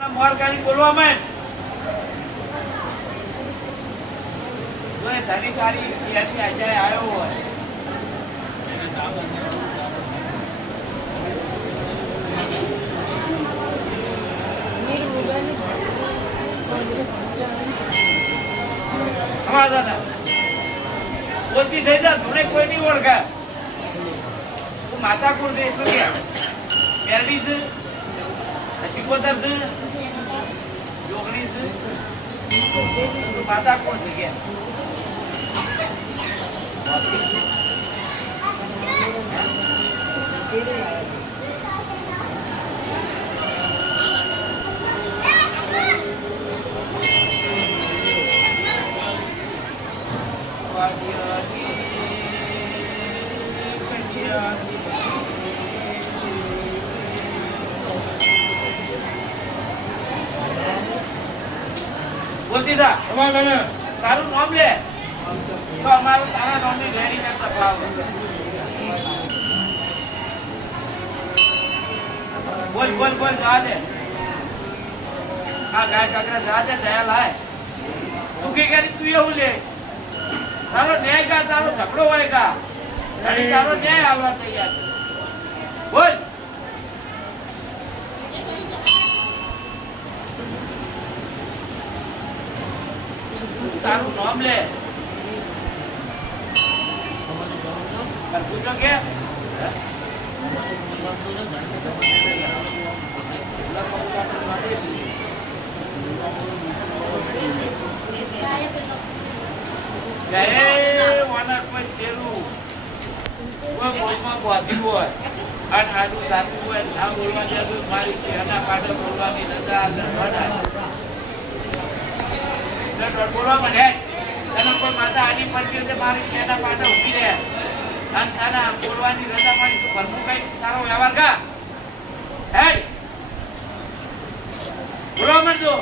મોરગાની બોલવા માં ધણી તારી ત્યાંથી આજે આવ્યો હોય બોલતી થઈ જા મને કોઈ નહીં ઓળખા તું માતા કોણ છે એટલું કે પેરડી છે ચિકોતર છે જોગણી છે માતા કોણ છે કે બોલતી થા તારું નામ લે તો અમારું તારા નામની રેડી કરતા ભાવ બોલ બોલ બોલ જા દે હા ગાય કાકરા જા દે દયા લાય તું કે કરી તું એવું લે તારો ન્યાય કા તારો ઝઘડો હોય કા અને તારો ન્યાય આવવા તૈયાર બોલ તારું નામ લે પૂછો કે બોલવા મને કોઈ માતા આની પડતી મારી એના પાટા ઉભી રહે અને તારા બોલવાની રજા મારી તું ઘરનું કઈ તારો વ્યવહાર કા હે બોલવા માંડજો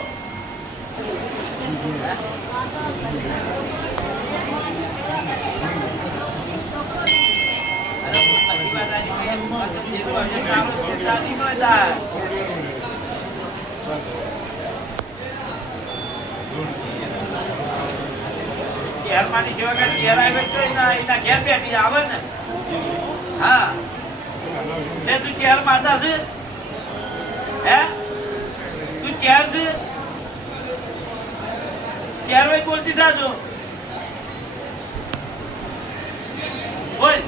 ઘેરમાંની જેવા કે ઘેર આવે તો એના ઘેર બેઠી આવે ને હા તું ઘેર માતા છે હે તું ઘેર છે ઘેર ભાઈ બોલતી થાજો બોલ